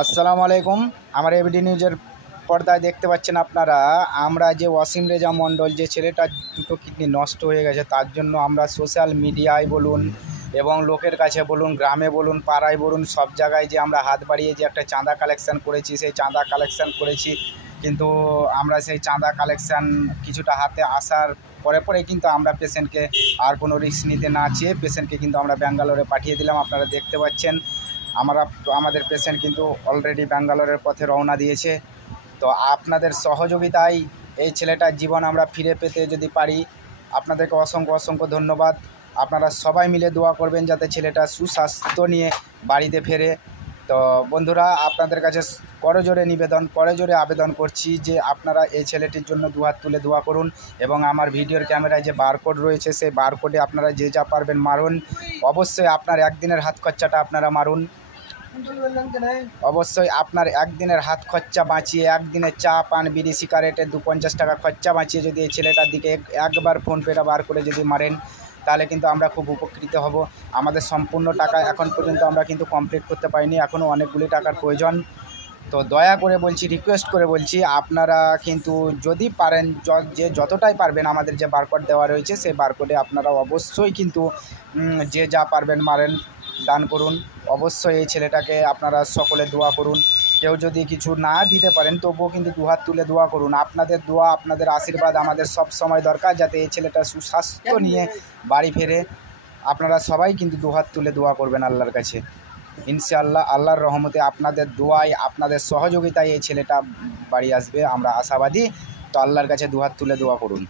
আসসালামু আলাইকুম। আমার এবিডি নিউজের পর্দায় দেখতে পাচ্ছেন আপনারা, আমরা যে ওয়াসিম রেজা মণ্ডল যে ছেলেটার দুটো কিডনি নষ্ট হয়ে গেছে, তার জন্য আমরা সোশ্যাল মিডিয়ায় বলুন এবং লোকের কাছে বলুন, গ্রামে বলুন, পাড়ায় বলুন, সব জায়গায় যে আমরা হাত বাড়িয়ে যে একটা চাঁদা কালেকশান করেছি, সেই চাঁদা কালেকশান করেছি। কিন্তু আমরা সেই চাঁদা কালেকশান কিছুটা হাতে আসার পরে কিন্তু আমরা পেশেন্টকে আর কোনো রিস্ক নিতে না চেয়ে পেশেন্টকে কিন্তু আমরা ব্যাঙ্গালোরে পাঠিয়ে দিলাম। আপনারা দেখতে পাচ্ছেন আমাদের পেশেন্ট কিন্তু অলরেডি ব্যাঙ্গালোরের পথে রওনা দিয়েছে। তো আপনাদের সহযোগিতায় এই ছেলেটার জীবন আমরা ফিরে পেতে যদি পারি, আপনাদেরকে অসংখ্য ধন্যবাদ। আপনারা সবাই মিলে দোয়া করবেন যাতে ছেলেটা সুস্বাস্থ্য নিয়ে বাড়িতে ফেরে। তো বন্ধুরা, আপনাদের কাছে করজোরে আবেদন করছি যে আপনারা এই ছেলেটির জন্য দুহাত তুলে দোয়া করুন এবং আমার ভিডিওর ক্যামেরায় যে বারকোড রয়েছে সেই বারকোডে আপনারা যে যা পারবেন মারুন। অবশ্যই আপনার একদিনের হাত খরচাটা আপনারা মারুন। অবশ্যই আপনার একদিনের হাত খরচা বাঁচিয়ে, একদিনের চা পান বিড়ি সিগারেটের 250 টাকা খরচা বাঁচিয়ে যদি এই ছেলেটার দিকে একবার ফোনপেটা বার করে যদি মারেন, তাহলে কিন্তু আমরা খুব উপকৃত হব। আমাদের সম্পূর্ণ টাকা এখন পর্যন্ত আমরা কিন্তু কমপ্লিট করতে পারিনি, এখনও অনেকগুলি টাকার প্রয়োজন। তো দয়া করে বলছি, রিকোয়েস্ট করে বলছি, আপনারা কিন্তু যদি পারেন যে যতটাই পারবেন আমাদের যে বারকোড দেওয়া রয়েছে সেই বারকোডে আপনারা অবশ্যই কিন্তু যে যা পারবেন মারেন, দান করুন। অবশ্যই এই ছেলেটাকে আপনারা সকলে দোয়া করুন। কেউ যদি কিছু না দিতে পারেন তবুও কিন্তু দুহাত তুলে দোয়া করুন। আপনাদের দোয়া, আপনাদের আশীর্বাদ আমাদের সব সময় দরকার, যাতে এই ছেলেটা সুস্বাস্থ্য নিয়ে বাড়ি ফেরে। আপনারা সবাই কিন্তু দুহাত তুলে দোয়া করবেন আল্লাহর কাছে। ইনশাআল্লাহ আল্লাহর রহমতে আপনাদের দোয়ায়, আপনাদের সহযোগিতায় এই ছেলেটা বাড়ি আসবে, আমরা আশাবাদী। তো আল্লাহর কাছে দুহাত তুলে দোয়া করুন।